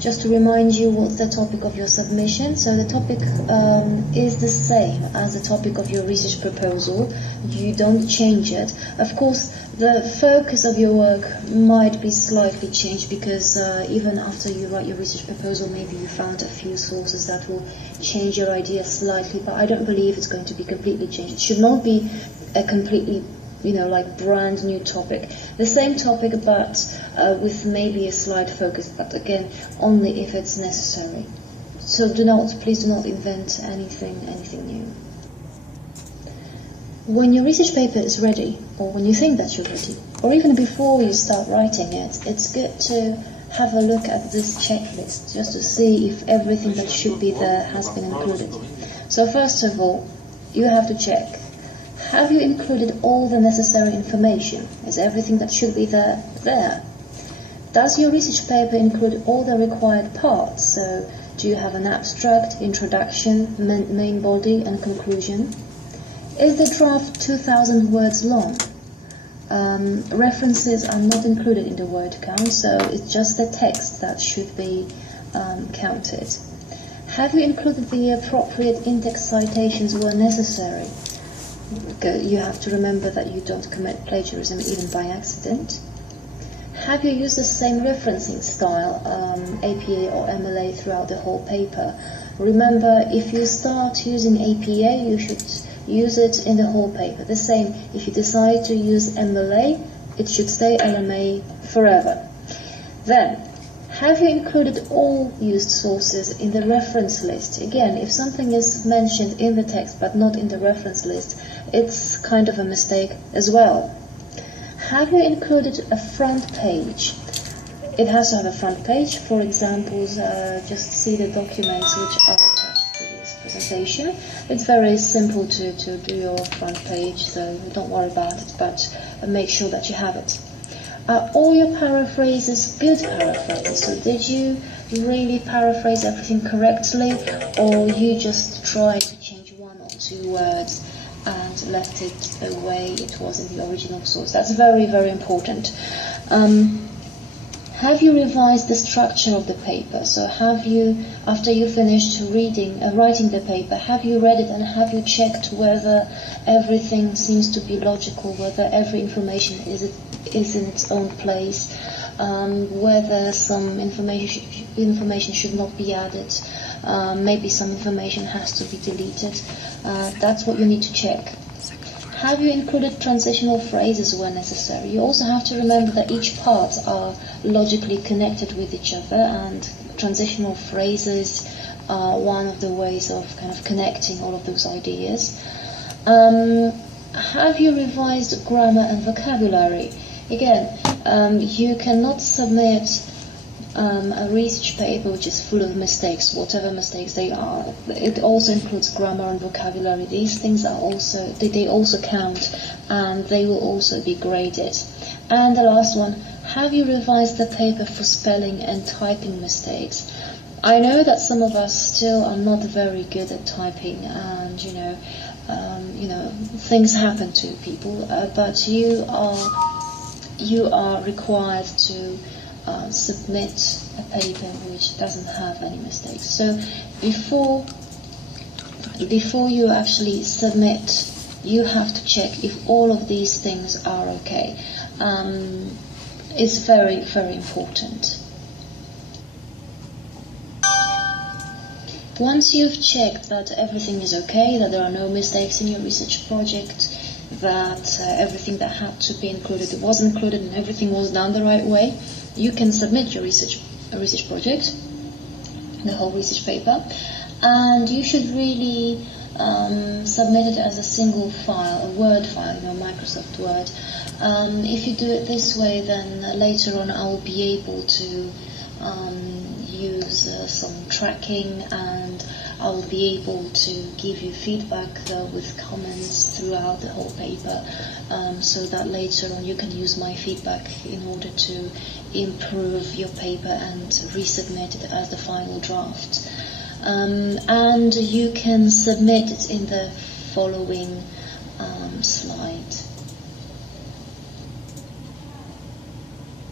Just to remind you what's the topic of your submission. So the topic is the same as the topic of your research proposal. You don't change it. Of course, the focus of your work might be slightly changed because even after you write your research proposal, maybe you found a few sources that will change your idea slightly, but I don't believe it's going to be completely changed. It should not be a completely like brand new topic. The same topic, but with maybe a slight focus, but again, only if it's necessary. So please do not invent anything new. When your research paper is ready, or when you think that you're ready, or even before you start writing it, it's good to have a look at this checklist, just to see if everything that should be there has been included. So first of all, you have to check, have you included all the necessary information? Is everything that should be there? Does your research paper include all the required parts? So do you have an abstract, introduction, main body and conclusion? Is the draft 2,000 words long? References are not included in the word count, so it's just the text that should be counted. Have you included the appropriate index citations where necessary? You have to remember that you don't commit plagiarism even by accident. Have you used the same referencing style, APA or MLA, throughout the whole paper? Remember, if you start using APA, you should use it in the whole paper. The same, if you decide to use MLA, it should stay LMA forever. Then, have you included all used sources in the reference list? Again, if something is mentioned in the text but not in the reference list, it's kind of a mistake as well. Have you included a front page? It has to have a front page. For examples, just see the documents which are attached to this presentation. It's very simple to do your front page, so don't worry about it, but make sure that you have it. Are all your paraphrases good paraphrases? So did you really paraphrase everything correctly, or you just tried to change one or two words and left it the way it was in the original source? That's very, very important. Have you revised the structure of the paper? So have you, after you finished writing the paper, have you read it and have you checked whether everything seems to be logical, whether every information is in its own place, whether some information should not be added, maybe some information has to be deleted? That's what you need to check. Have you included transitional phrases where necessary? You also have to remember that each part are logically connected with each other, and transitional phrases are one of the ways of kind of connecting all of those ideas. Have you revised grammar and vocabulary? Again, you cannot submit a research paper which is full of mistakes, whatever mistakes they are. It also includes grammar and vocabulary. These things are also, they also count, and they will also be graded. And the last one, have you revised the paper for spelling and typing mistakes? I know that some of us still are not very good at typing, and things happen to people, but you are required to submit a paper which doesn't have any mistakes. So before you actually submit, you have to check if all of these things are okay. It's very, very important. Once you've checked that everything is okay, that there are no mistakes in your research project, that everything that had to be included was included and everything was done the right way, you can submit your research project, the whole research paper, and you should really submit it as a single file, a Word file, Microsoft Word. If you do it this way, then later on I will be able to use some tracking, and I will be able to give you feedback with comments throughout the whole paper, so that later on you can use my feedback in order to improve your paper and resubmit it as the final draft. And you can submit it in the following slide.